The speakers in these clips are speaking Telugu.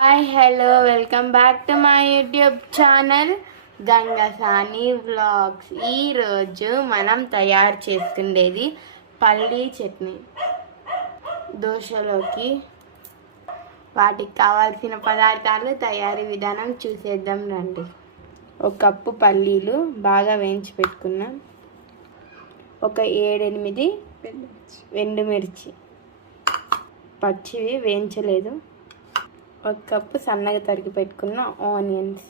Hi hello welcome back to my YouTube channel Gangasani vlogs. ఈరోజు మనం తయారు చేసుకునేది పల్లీ చట్నీ దోశలోకి. వాటికి కావాల్సిన పదార్థాలు, తయారీ విధానం చూసేద్దాం రండి. ఒక కప్పు పల్లీలు బాగా వేయించి పెట్టుకున్నాం. ఒక 7-8 ఎండుమిర్చి పచ్చివి వేయించలేదు. ఒక కప్పు సన్నగా తరిగి పెట్టుకున్న ఆనియన్స్.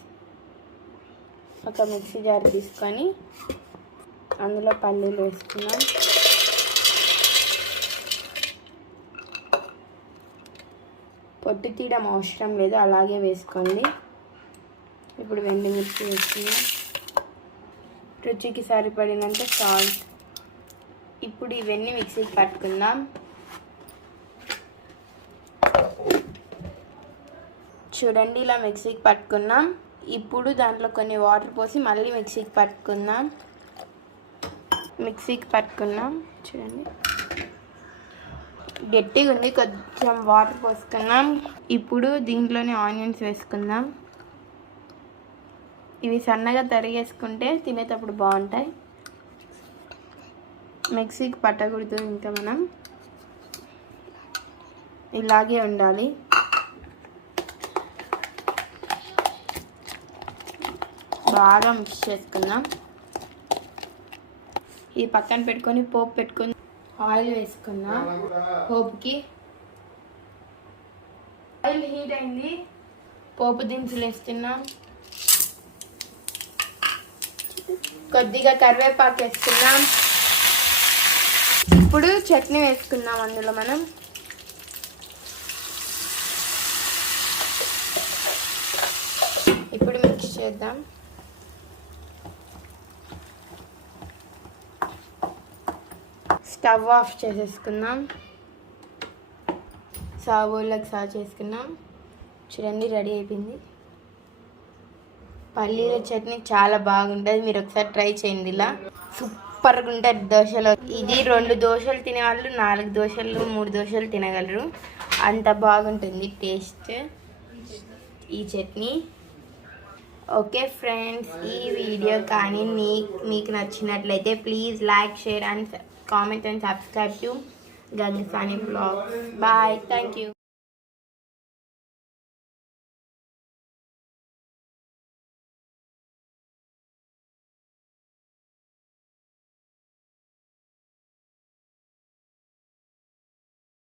ఒక మిక్సీ జార్ తీసుకొని అందులో పల్లీలు వేసుకున్నాం. పొట్టు తీయడం అవసరం లేదు, అలాగే వేసుకోండి. ఇప్పుడు ఎండుమిర్చి వేసుకున్నాం. రుచికి సరిపడినంత సాల్ట్. ఇప్పుడు ఇవన్నీ మిక్సీకి పట్టుకుందాం. చూడండి, ఇలా మిక్సీకి పట్టుకున్నాం. ఇప్పుడు దాంట్లో కొన్ని వాటర్ పోసి మళ్ళీ మిక్సీకి పట్టుకుందాం. చూడండి, గట్టిగా ఉంది, కొంచెం వాటర్ పోసుకున్నాం. ఇప్పుడు దీంట్లోనే ఆనియన్స్ వేసుకుందాం. ఇవి సన్నగా తరిగేసుకుంటే తినేటప్పుడు బాగుంటాయి. మిక్సీకి పట్టకూడదు, ఇంకా మనం ఇలాగే ఉండాలి. బాగా మిక్స్ చేసుకుందాం. ఈ పక్కన పెట్టుకొని పోపు పెట్టుకొని ఆయిల్ వేసుకుందాం. పోపుకి ఆయిల్ హీట్ అయింది. పోపు దినుసులు వేస్తున్నాం. కొద్దిగా కరివేపాకు వేసుకుందాం. ఇప్పుడు చట్నీ వేసుకుందాం. అందులో మనం ఇప్పుడు మిక్స్ చేద్దాం. స్టవ్ ఆఫ్ చేసేసుకుందాం. బౌల్లోకి సర్వ్ చేసుకున్నాం. చూడండి, రెడీ అయిపోయింది. పల్లీల చట్నీ చాలా బాగుంటుంది, మీరు ఒకసారి ట్రై చేయండి. ఇలా సూపర్గా ఉంటుంది దోశలో. ఇది 2 దోశలు తినేవాళ్ళు 4 దోశలు 3 దోశలు తినగలరు, అంత బాగుంటుంది టేస్ట్ ఈ చట్నీ. ఓకే ఫ్రెండ్స్, ఈ వీడియో కానీ మీకు నచ్చినట్లయితే please like, share and comment and subscribe to Gangasani Vlogs. Bye. Thank you.